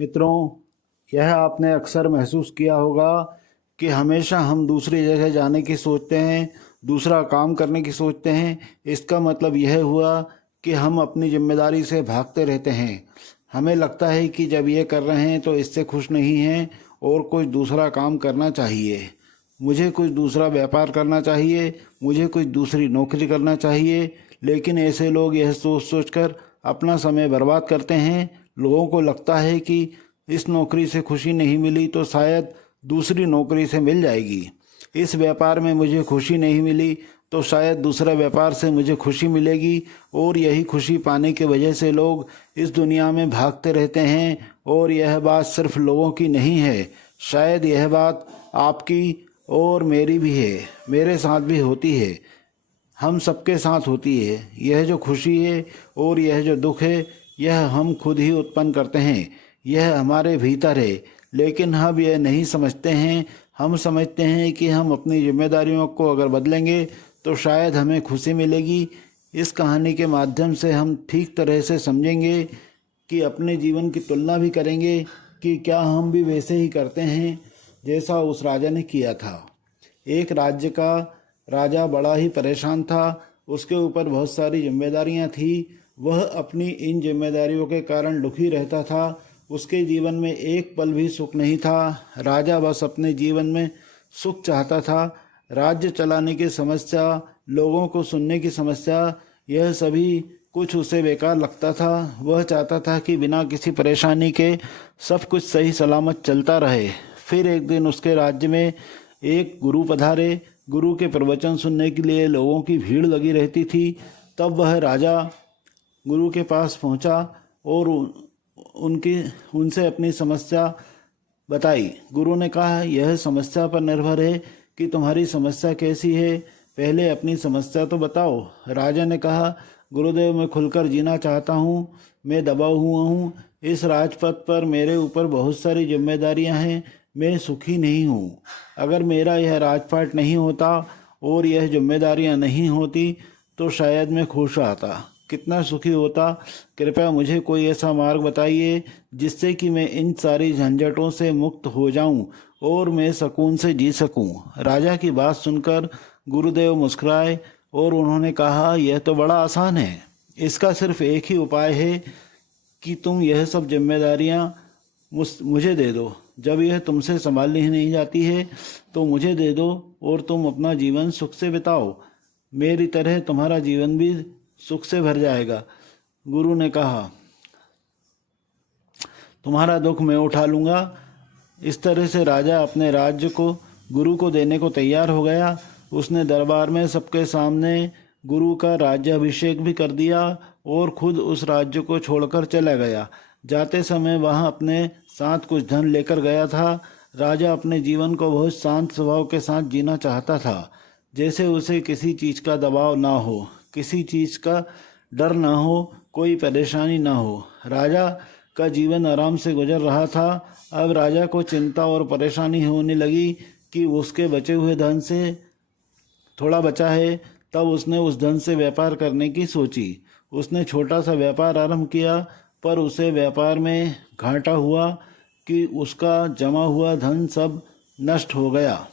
मित्रों, यह आपने अक्सर महसूस किया होगा कि हमेशा हम दूसरी जगह जाने की सोचते हैं, दूसरा काम करने की सोचते हैं। इसका मतलब यह हुआ कि हम अपनी जिम्मेदारी से भागते रहते हैं। हमें लगता है कि जब ये कर रहे हैं तो इससे खुश नहीं हैं और कुछ दूसरा काम करना चाहिए। मुझे कुछ दूसरा व्यापार करना चाहिए, मुझे कुछ दूसरी नौकरी करना चाहिए। लेकिन ऐसे लोग यह सोच सोच कर अपना समय बर्बाद करते हैं। लोगों को लगता है कि इस नौकरी से खुशी नहीं मिली तो शायद दूसरी नौकरी से मिल जाएगी। इस व्यापार में मुझे खुशी नहीं मिली तो शायद दूसरा व्यापार से मुझे खुशी मिलेगी। और यही खुशी पाने की वजह से लोग इस दुनिया में भागते रहते हैं। और यह बात सिर्फ लोगों की नहीं है, शायद यह बात आपकी और मेरी भी है, मेरे साथ भी होती है, हम सबके साथ होती है। यह जो खुशी है और यह जो दुख है, यह हम खुद ही उत्पन्न करते हैं, यह हमारे भीतर है। लेकिन हम यह नहीं समझते हैं। हम समझते हैं कि हम अपनी जिम्मेदारियों को अगर बदलेंगे तो शायद हमें खुशी मिलेगी। इस कहानी के माध्यम से हम ठीक तरह से समझेंगे कि अपने जीवन की तुलना भी करेंगे कि क्या हम भी वैसे ही करते हैं जैसा उस राजा ने किया था। एक राज्य का राजा बड़ा ही परेशान था। उसके ऊपर बहुत सारी जिम्मेदारियां थी। वह अपनी इन जिम्मेदारियों के कारण दुखी रहता था। उसके जीवन में एक पल भी सुख नहीं था। राजा बस अपने जीवन में सुख चाहता था। राज्य चलाने की समस्या, लोगों को सुनने की समस्या, यह सभी कुछ उसे बेकार लगता था। वह चाहता था कि बिना किसी परेशानी के सब कुछ सही सलामत चलता रहे। फिर एक दिन उसके राज्य में एक गुरु पधारे। गुरु के प्रवचन सुनने के लिए लोगों की भीड़ लगी रहती थी। तब वह राजा गुरु के पास पहुंचा और उनसे अपनी समस्या बताई। गुरु ने कहा, यह समस्या पर निर्भर है कि तुम्हारी समस्या कैसी है, पहले अपनी समस्या तो बताओ। राजा ने कहा, गुरुदेव, मैं खुलकर जीना चाहता हूँ, मैं दबा हुआ हूँ। इस राजपथ पर मेरे ऊपर बहुत सारी जिम्मेदारियाँ हैं, मैं सुखी नहीं हूँ। अगर मेरा यह राजपाट नहीं होता और यह जिम्मेदारियाँ नहीं होती तो शायद मैं खुश रहता, कितना सुखी होता। कृपया मुझे कोई ऐसा मार्ग बताइए जिससे कि मैं इन सारी झंझटों से मुक्त हो जाऊं और मैं सुकून से जी सकूं। राजा की बात सुनकर गुरुदेव मुस्कुराए और उन्होंने कहा, यह तो बड़ा आसान है। इसका सिर्फ एक ही उपाय है कि तुम यह सब जिम्मेदारियां मुझे दे दो। जब यह तुमसे संभालनी ही नहीं जाती है तो मुझे दे दो और तुम अपना जीवन सुख से बिताओ। मेरी तरह तुम्हारा जीवन भी सुख से भर जाएगा। गुरु ने कहा, तुम्हारा दुख मैं उठा लूँगा। इस तरह से राजा अपने राज्य को गुरु को देने को तैयार हो गया। उसने दरबार में सबके सामने गुरु का राज्याभिषेक भी कर दिया और खुद उस राज्य को छोड़कर चला गया। जाते समय वहाँ अपने साथ कुछ धन लेकर गया था। राजा अपने जीवन को बहुत शांत स्वभाव के साथ जीना चाहता था, जैसे उसे किसी चीज़ का दबाव ना हो, किसी चीज़ का डर ना हो, कोई परेशानी ना हो। राजा का जीवन आराम से गुजर रहा था। अब राजा को चिंता और परेशानी होने लगी कि उसके बचे हुए धन से थोड़ा बचा है। तब उसने उस धन से व्यापार करने की सोची। उसने छोटा सा व्यापार आरंभ किया, पर उसे व्यापार में घाटा हुआ कि उसका जमा हुआ धन सब नष्ट हो गया।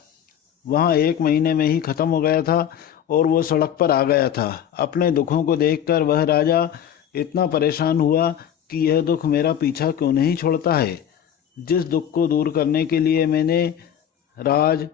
वहाँ 1 महीने में ही खत्म हो गया था और वो सड़क पर आ गया था। अपने दुखों को देखकर वह राजा इतना परेशान हुआ कि यह दुख मेरा पीछा क्यों नहीं छोड़ता है। जिस दुख को दूर करने के लिए मैंने राज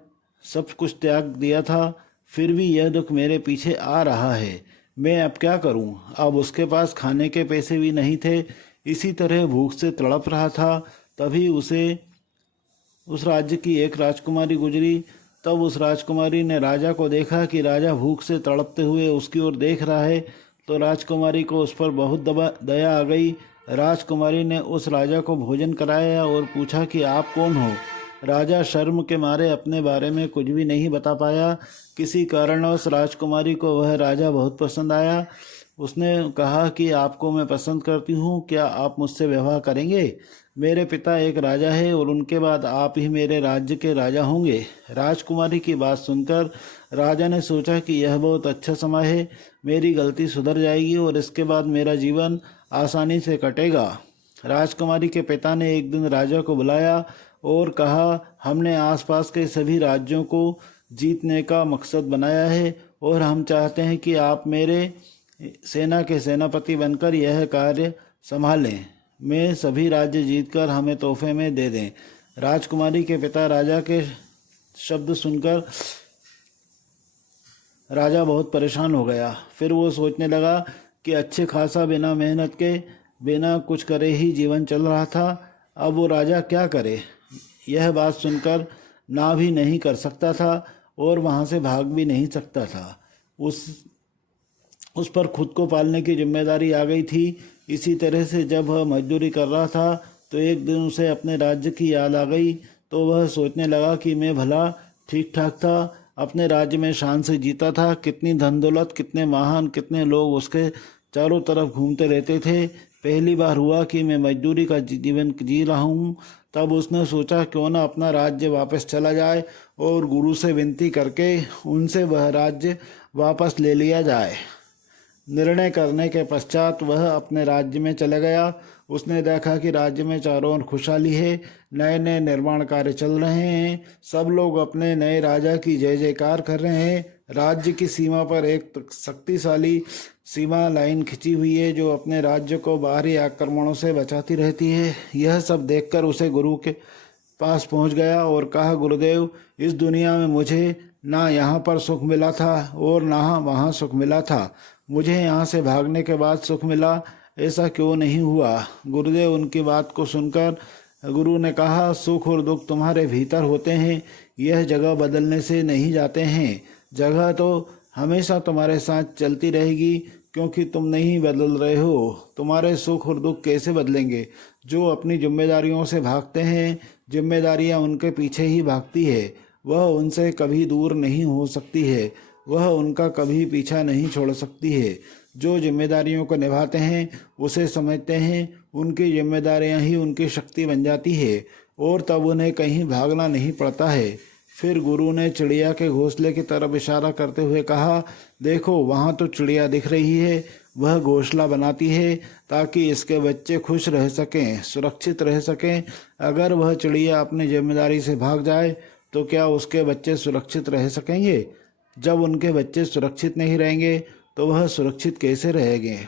सब कुछ त्याग दिया था, फिर भी यह दुख मेरे पीछे आ रहा है। मैं अब क्या करूं? अब उसके पास खाने के पैसे भी नहीं थे। इसी तरह भूख से तड़प रहा था। तभी उस राज्य की एक राजकुमारी गुजरी। तब उस राजकुमारी ने राजा को देखा कि राजा भूख से तड़पते हुए उसकी ओर देख रहा है, तो राजकुमारी को उस पर बहुत दया आ गई। राजकुमारी ने उस राजा को भोजन कराया और पूछा कि आप कौन हो। राजा शर्म के मारे अपने बारे में कुछ भी नहीं बता पाया। किसी कारणवश राजकुमारी को वह राजा बहुत पसंद आया। उसने कहा कि आपको मैं पसंद करती हूँ, क्या आप मुझसे विवाह करेंगे? मेरे पिता एक राजा है और उनके बाद आप ही मेरे राज्य के राजा होंगे। राजकुमारी की बात सुनकर राजा ने सोचा कि यह बहुत अच्छा समय है, मेरी गलती सुधर जाएगी और इसके बाद मेरा जीवन आसानी से कटेगा। राजकुमारी के पिता ने एक दिन राजा को बुलाया और कहा, हमने आसपास के सभी राज्यों को जीतने का मकसद बनाया है और हम चाहते हैं कि आप मेरे सेना के सेनापति बनकर यह कार्य संभालें। मैं सभी राज्य जीतकर हमें तोहफे में दे दें। राजकुमारी के पिता राजा के शब्द सुनकर राजा बहुत परेशान हो गया। फिर वो सोचने लगा कि अच्छे खासा बिना मेहनत के, बिना कुछ करे ही जीवन चल रहा था। अब वो राजा क्या करे? यह बात सुनकर ना भी नहीं कर सकता था और वहाँ से भाग भी नहीं सकता था। उस पर खुद को पालने की जिम्मेदारी आ गई थी। इसी तरह से जब वह मजदूरी कर रहा था तो एक दिन उसे अपने राज्य की याद आ गई। तो वह सोचने लगा कि मैं भला ठीक ठाक था, अपने राज्य में शान से जीता था, कितनी धन दौलत, कितने महान, कितने लोग उसके चारों तरफ घूमते रहते थे। पहली बार हुआ कि मैं मजदूरी का जीवन जी रहा हूँ। तब उसने सोचा क्यों ना अपना राज्य वापस चला जाए और गुरु से विनती करके उनसे वह राज्य वापस ले लिया जाए। निर्णय करने के पश्चात वह अपने राज्य में चला गया। उसने देखा कि राज्य में चारों ओर खुशहाली है, नए नए निर्माण कार्य चल रहे हैं, सब लोग अपने नए राजा की जय जयकार कर रहे हैं। राज्य की सीमा पर एक शक्तिशाली सीमा लाइन खिंची हुई है जो अपने राज्य को बाहरी आक्रमणों से बचाती रहती है। यह सब देखकर उसे गुरु के पास पहुंच गया और कहा, गुरुदेव, इस दुनिया में मुझे ना यहाँ पर सुख मिला था और ना वहाँ सुख मिला था। मुझे यहाँ से भागने के बाद सुख मिला, ऐसा क्यों नहीं हुआ? गुरुदेव उनकी बात को सुनकर गुरु ने कहा, सुख और दुख तुम्हारे भीतर होते हैं, यह जगह बदलने से नहीं जाते हैं। जगह तो हमेशा तुम्हारे साथ चलती रहेगी क्योंकि तुम नहीं बदल रहे हो। तुम्हारे सुख और दुख कैसे बदलेंगे? जो अपनी जिम्मेदारियों से भागते हैं, जिम्मेदारियां उनके पीछे ही भागती है, वह उनसे कभी दूर नहीं हो सकती है, वह उनका कभी पीछा नहीं छोड़ सकती है। जो जिम्मेदारियों को निभाते हैं, उसे समझते हैं, उनकी जिम्मेदारियां ही उनकी शक्ति बन जाती है और तब उन्हें कहीं भागना नहीं पड़ता है। फिर गुरु ने चिड़िया के घोंसले की तरफ इशारा करते हुए कहा, देखो वहाँ तो चिड़िया दिख रही है, वह घोंसला बनाती है ताकि इसके बच्चे खुश रह सकें, सुरक्षित रह सकें। अगर वह चिड़िया अपनी जिम्मेदारी से भाग जाए तो क्या उसके बच्चे सुरक्षित रह सकेंगे? जब उनके बच्चे सुरक्षित नहीं रहेंगे तो वह सुरक्षित कैसे रहेंगे?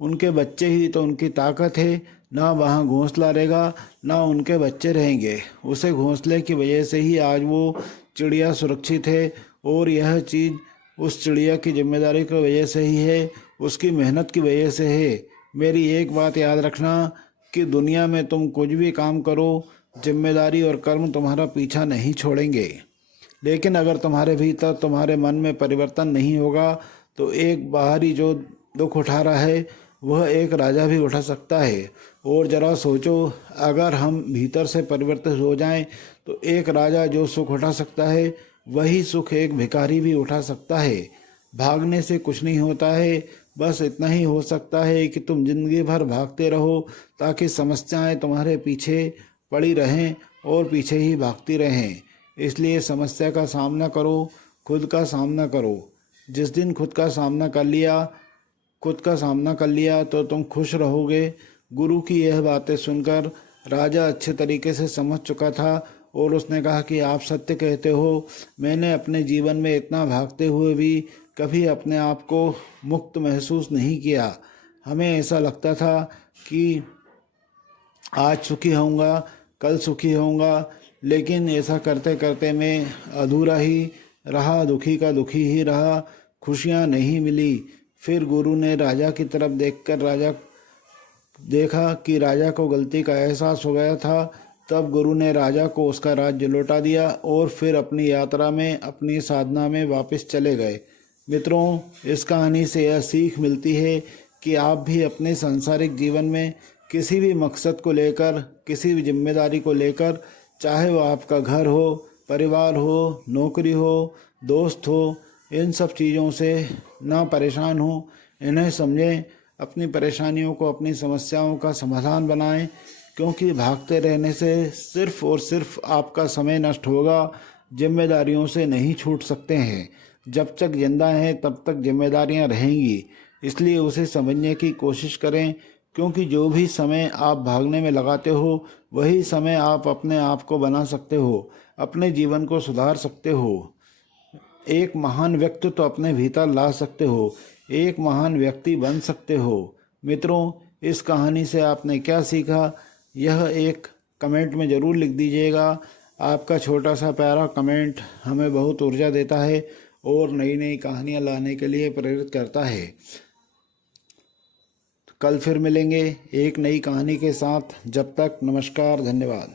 उनके बच्चे ही तो उनकी ताकत है। ना वहाँ घोंसला रहेगा, ना उनके बच्चे रहेंगे। उसे घोंसले की वजह से ही आज वो चिड़िया सुरक्षित है और यह चीज़ उस चिड़िया की जिम्मेदारी की वजह से ही है, उसकी मेहनत की वजह से है। मेरी एक बात याद रखना कि दुनिया में तुम कुछ भी काम करो, जिम्मेदारी और कर्म तुम्हारा पीछा नहीं छोड़ेंगे। लेकिन अगर तुम्हारे भीतर, तुम्हारे मन में परिवर्तन नहीं होगा तो एक बाहरी जो दुख उठा रहा है वह एक राजा भी उठा सकता है। और ज़रा सोचो, अगर हम भीतर से परिवर्तित हो जाएं तो एक राजा जो सुख उठा सकता है वही सुख एक भिखारी भी उठा सकता है। भागने से कुछ नहीं होता है, बस इतना ही हो सकता है कि तुम जिंदगी भर भागते रहो ताकि समस्याएं तुम्हारे पीछे पड़ी रहें और पीछे ही भागती रहें। इसलिए समस्या का सामना करो, खुद का सामना करो। जिस दिन खुद का सामना कर लिया तो तुम खुश रहोगे। गुरु की यह बातें सुनकर राजा अच्छे तरीके से समझ चुका था और उसने कहा कि आप सत्य कहते हो। मैंने अपने जीवन में इतना भागते हुए भी कभी अपने आप को मुक्त महसूस नहीं किया। हमें ऐसा लगता था कि आज सुखी होऊंगा, कल सुखी होऊंगा, लेकिन ऐसा करते करते मैं अधूरा ही रहा, दुखी का दुखी ही रहा, खुशियाँ नहीं मिली। फिर गुरु ने राजा की तरफ देखा कि राजा को गलती का एहसास हो गया था। तब गुरु ने राजा को उसका राज्य लौटा दिया और फिर अपनी यात्रा में, अपनी साधना में वापस चले गए। मित्रों, इस कहानी से यह सीख मिलती है कि आप भी अपने सांसारिक जीवन में किसी भी मकसद को लेकर, किसी भी जिम्मेदारी को लेकर, चाहे वो आपका घर हो, परिवार हो, नौकरी हो, दोस्त हो, इन सब चीज़ों से ना परेशान हो। इन्हें समझें, अपनी परेशानियों को, अपनी समस्याओं का समाधान बनाएं, क्योंकि भागते रहने से सिर्फ और सिर्फ आपका समय नष्ट होगा। जिम्मेदारियों से नहीं छूट सकते हैं। जब तक जिंदा हैं तब तक जिम्मेदारियां रहेंगी। इसलिए उसे समझने की कोशिश करें, क्योंकि जो भी समय आप भागने में लगाते हो वही समय आप अपने आप को बना सकते हो, अपने जीवन को सुधार सकते हो, एक महान व्यक्तित्व तो अपने भीतर ला सकते हो, एक महान व्यक्ति बन सकते हो। मित्रों, इस कहानी से आपने क्या सीखा, यह एक कमेंट में ज़रूर लिख दीजिएगा। आपका छोटा सा प्यारा कमेंट हमें बहुत ऊर्जा देता है और नई नई कहानियाँ लाने के लिए प्रेरित करता है। कल फिर मिलेंगे एक नई कहानी के साथ। जब तक नमस्कार, धन्यवाद।